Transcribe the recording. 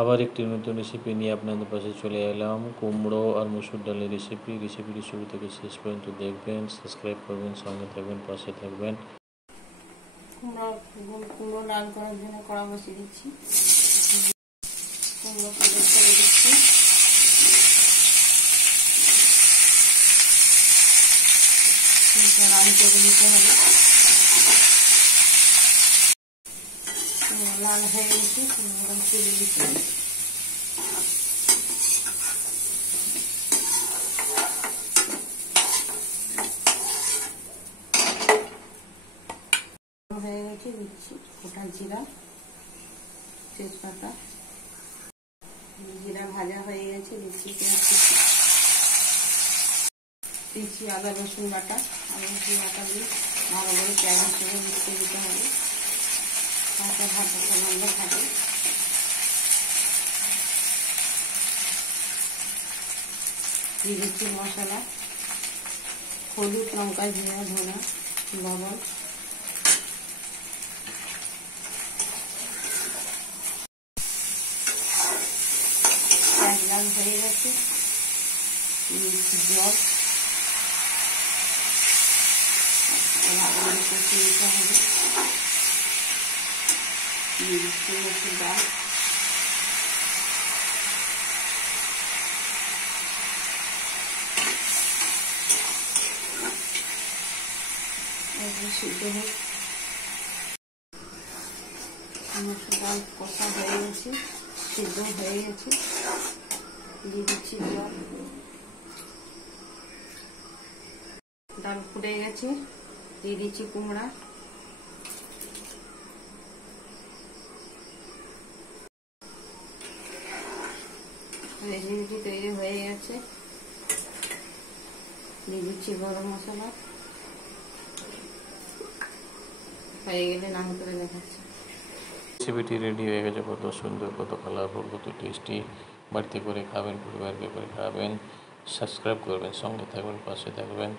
আবার একটি নতুন রেসিপি নিয়ে আপনাদের পাশে চলে এলাম। কুমড়ো আর মসুর ডালের রেসিপিটি শুরু থেকে শেষ পর্যন্ত দেখবেন, সাবস্ক্রাইব করবেন, সঙ্গে থাকবেন, পাশে থাকবেন। কুমড়ো লাল করার জন্য কড়া বসিয়ে দিচ্ছি। কুমড়ো ছেড়ে দিচ্ছি। লাল করে দিতে হবে। লাল হয়ে গেছে, কুমড়ো তুলে দিচ্ছি। হয়ে গেছে, দিচ্ছি গোটা জিরা, তেজপাতা। জিরা ভাজা হয়ে গেছে, দিচ্ছি পেঁয়াজ কুচি, দিচ্ছি আদা রসুন বাটা। আদা রসুন বাটা দিয়ে ভালো করে পেঁয়াজের সঙ্গে মিশিয়ে দিতে হবে। কাঁচা ভাজা সামান্য থাকে। দিয়ে দিচ্ছি মশলা, হলুদ, লঙ্কা, জিরা, ধনা, লবণ। লাল হয়ে গেছে, জল কষিয়ে দিতে হবে। মসুর ডাল, সিদ্ধ হোক। মসুর ডাল কষা হয়ে গেছে, সিদ্ধ হয়ে গেছে। দিয়ে দিচ্ছি জল। ডাল ফুটে গেছে, দিয়ে দিচ্ছি কুমড়া। রেসিপিটি তৈরি হয়ে গেছে। দিয়ে দিচ্ছি গরম মশলা। হয়ে গেলে নাম করে দেখাচ্ছি। রেসিপিটি রেডি হয়ে গেছে। কত সুন্দর, কত কালারফুল, কত টেস্টি। বাড়িতে করে খাবেন, পরিবারকে করে খাবেন। সাবস্ক্রাইব করবেন, সঙ্গে থাকবেন, পাশে থাকবেন।